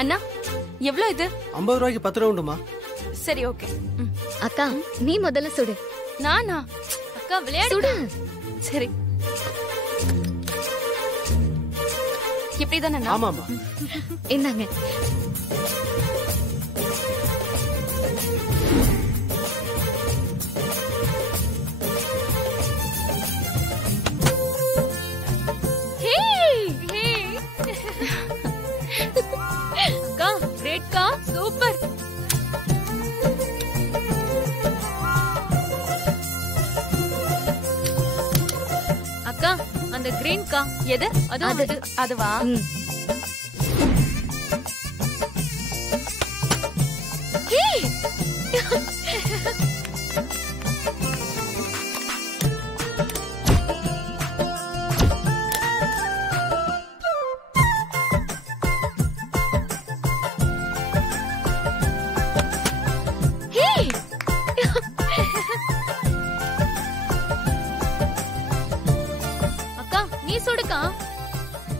அண்ணா எவ்வளவு இது? 50 ரூபாய்க்கு 10 ரவுண்டுமா? சரி ஓகே. அக்கா நீ முதல்ல சுடு. நானா? அக்கா விளையாடு. சுடு. சரி. இப்படிதானே? ஆமாமா. இந்தாங்க. அக்கா கிரேட்க்கா, சூப்பர். அக்கா அந்த கிரீன்க்கா. எது? அதுவா?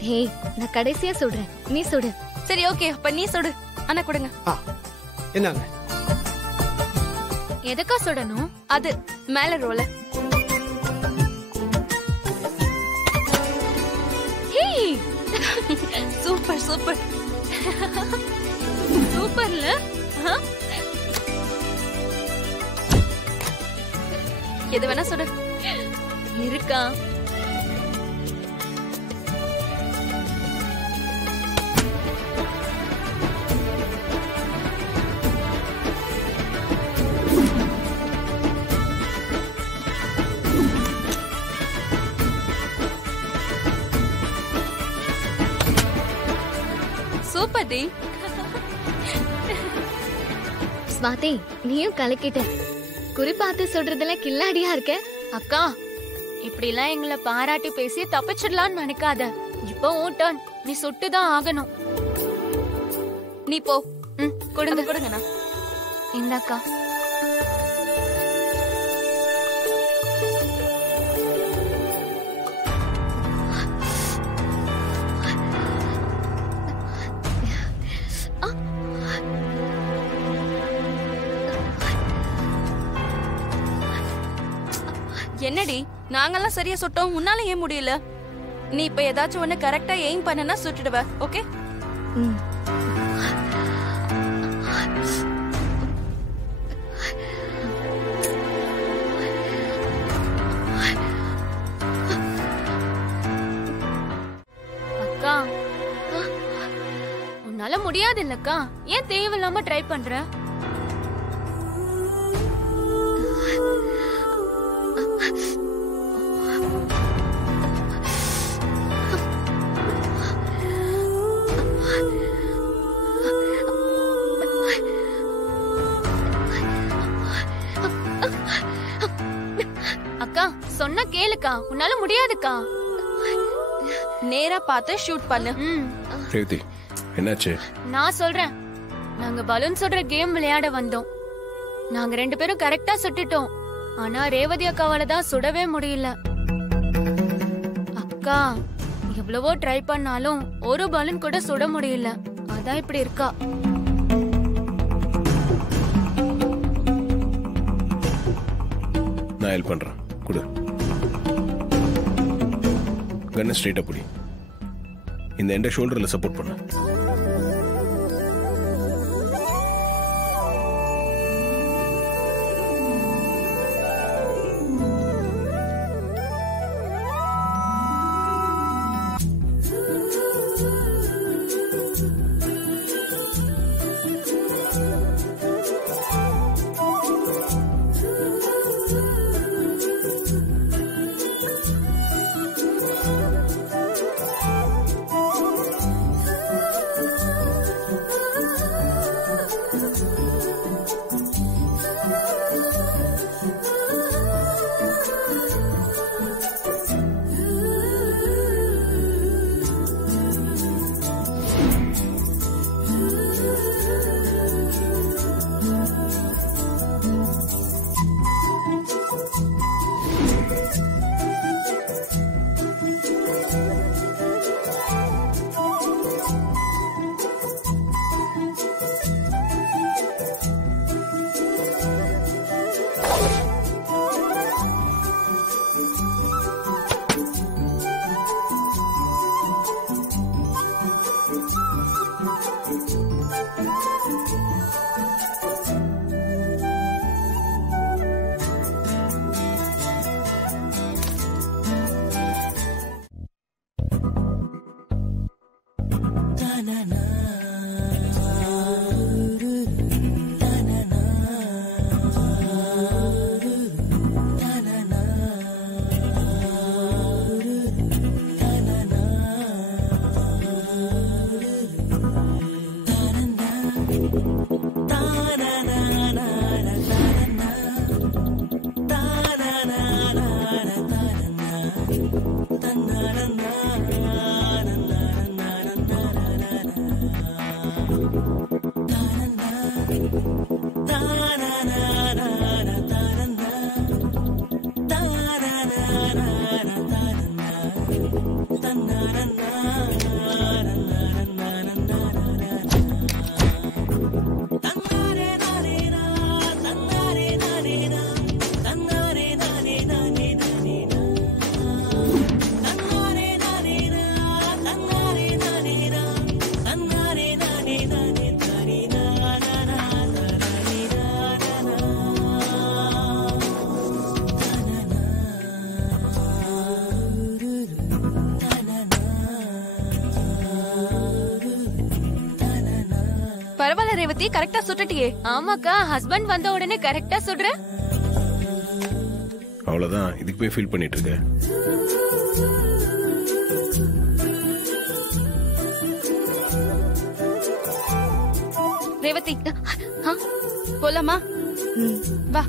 ஹே, நான் கடைசியா சுடுறேன். நீ சுடு. சரி ஓகே, அப்ப நீ சுடு. அண்ணா கொடுங்க. என்னங்க? எதுக்கா சுடணும்? அது மேல ரோல. சூப்பர் சூப்பர் சூப்பர்ல. எது வேணா சுடு. இருக்கா? சூப்பர்டி. ஸ்வாதி நீயும் கலக்கிட்ட. குறி பார்த்து சொல்றதுல கில்லாடியா இருக்க. அக்கா இப்படி எல்லாம் எங்களை பாராட்டி பேசி தப்பிச்சிடலான்னு நினைக்காத. இப்போ உன் டர்ன். நீ சுட்டுதான் ஆகணும். நீ போ. கொடுங்க கொடுங்கண்ணா. இந்தாக்கா. என்னடி நாங்கெல்லாம் சரியா சுட்டோம், உன்னால ஏன் முடியல? நீ இப்ப ஏதாச்சும் ஒண்ணு கரெக்டா எய்ம் பண்ணனா சுட்டுடுவ. ஓகே? அக்கா உன்னால முடியாது இல்லக்கா. ஏன் தேவையில்லாம ட்ரை பண்ற? அக்கா சொன்னா கேளுக்கா. உன்னால முடியாதுக்கா. நேரா பார்த்து ஷூட் பண்ணு. ரேவதி என்னாச்சு? நான் சொல்றேன். நாங்க பலூன் சுடுற கேம் விளையாட வந்தோம். நாங்க 2 பேரும் கரெக்டா சுட்டுட்டோம். ஆனா ரேவதி அக்காவால தான் சுடவே முடியல. அக்கா எவ்வளவோ ட்ரை பண்ணாலும் ஒரு பலூன் கூட சுட முடியல. அதான் இப்படி இருக்கா. நான் ஹெல்ப் பண்றேன். குடு. கண்ணை ஸ்ட்ரைட்டா புடி. இந்த எண்ட ஷோல்டர்ல சப்போர்ட் பண்ணு. பரவாயில்ல ரேவதி, கரெக்டா சுட்டுட்டியே. ஆமாக்கா, ஹஸ்பண்ட் வந்த உடனே கரெக்டா சுடுற. அவ்வளவுதான், இதுக்கு போய் ஃபீல் பண்ணிட்டு இருக்க. ரேவதி போலாமா? வா.